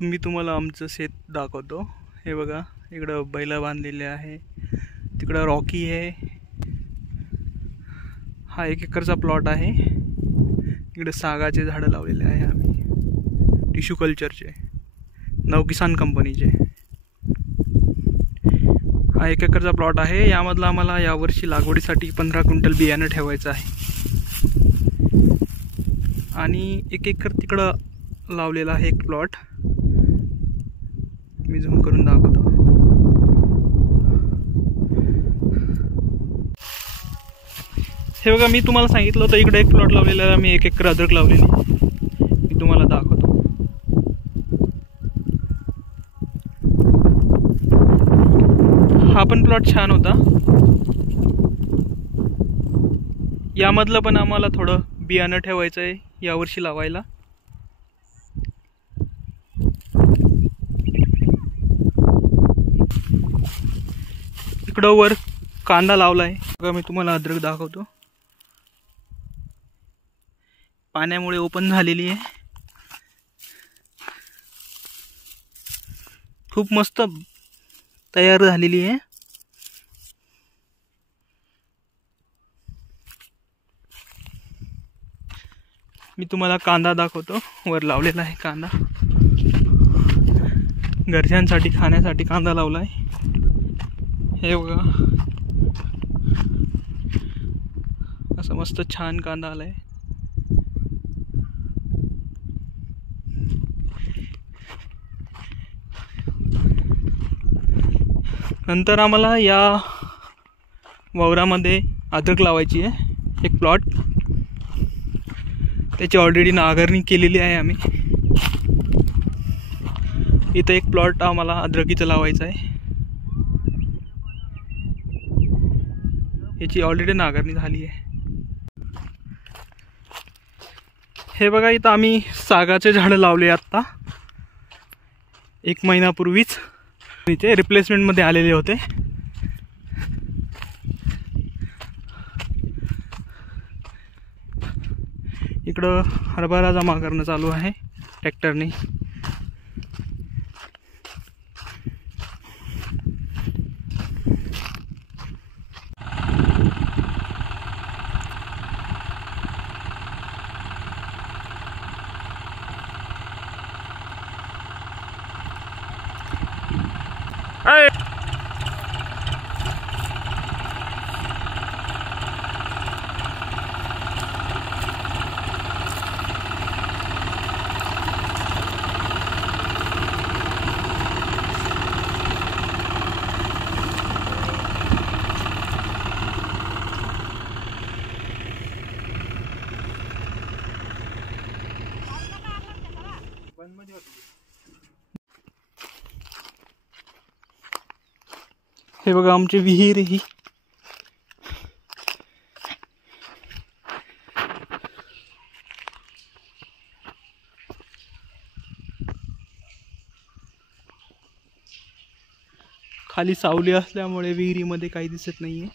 मी तुम्हाला आमचं शेत दाखवतो। हे बघा, इकडं बैल बांधलेले आहे, तिकडं रॉकी आहे। हा 1 एकरचा प्लॉट आहे। इकडे सागाचे झाडं लावलेले आहे आम्ही, टिश्यू कल्चरचे, नवकिसान कंपनीचे। हा 1 एकरचा प्लॉट आहे। यामधला आम्हाला यावर्षी लागवडीसाठी 15 क्विंटल बियाणं ठेवायचं आहे आणि 1 एकर तिकडं लावलेला आहे एक प्लॉट। मी झूम करून दाखवतो। हे बघा, मी तुम्हाला सांगितलं होतं इकडे एक प्लॉट लावलेला आहे, मी 1 एकर अद्रक लावलेली। मी तुम्हाला दाखवतो। हा पण प्लॉट छान होता। यामधलं पण आम्हाला थोडं बियाणं ठेवायचं आहे यावर्षी लावायला। इकडं वर कांदा लावलाय बघा। मी तुम्हाला अद्रक दाखवतो। पाण्यामुळे ओपन झालेली आहे, खूप मस्त तयार झालेली आहे। मी तुम्हाला कांदा दाखवतो, वर लावलेला आहे कांदा। घरच्यांसाठी खाण्यासाठी कांदा लावलाय। हे बघा, असं मस्त छान कांदा आलाय। नंतर आम्हाला या वावरामध्ये अद्रक लावायची आहे, एक प्लॉट। त्याची ऑलरेडी नांगरणी केलेली आहे आम्ही। इथं एक प्लॉट आम्हाला अद्रकीचा लावायचा आहे, याची ऑलरेडी नांगरणी झाली आहे। हे बघा, इथं आम्ही सागाचे झाडं लावले आता 1 महिन्यापूर्वीच। इथे रिप्लेसमेंट मध्ये आलेले होते। इकडं हरभरा जमा करणं चालू आहे ट्रॅक्टरने। हे बघा, आमची विहीर ही खाली सावली असल्यामुळे विहिरीमध्ये काही दिसत नाहीये।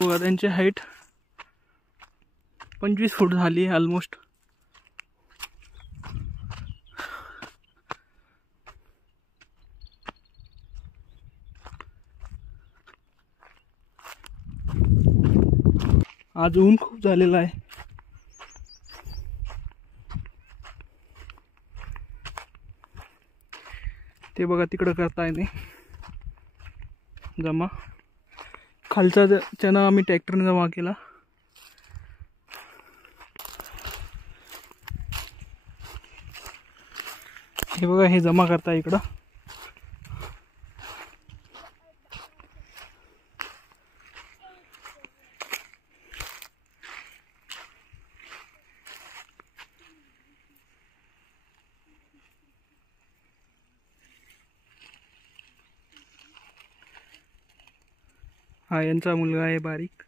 बघा, त्यांची हाईट 25 फूट झाली आहे ऑलमोस्ट। आज ऊन खूप झालेलं आहे। ते बघा, तिकडं करताय ते जमा। खालचा चना आम्ही ट्रॅक्टरने जमा केला। हे बघा, हे जमा करताय इकडं। हा यांचा मुलगा आहे बारीक।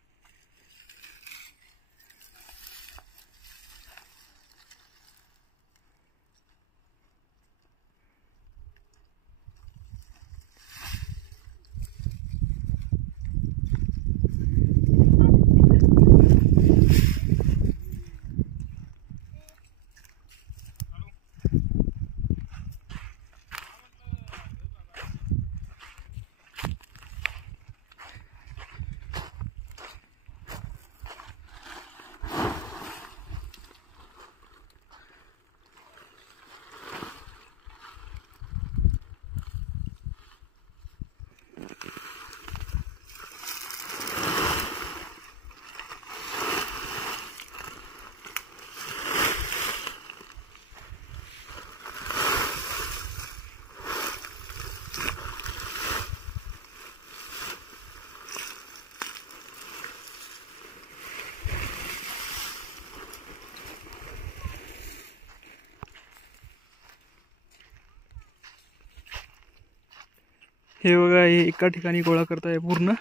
हे बघा, हे एका ठिकाणी गोळा करताय पूर्ण.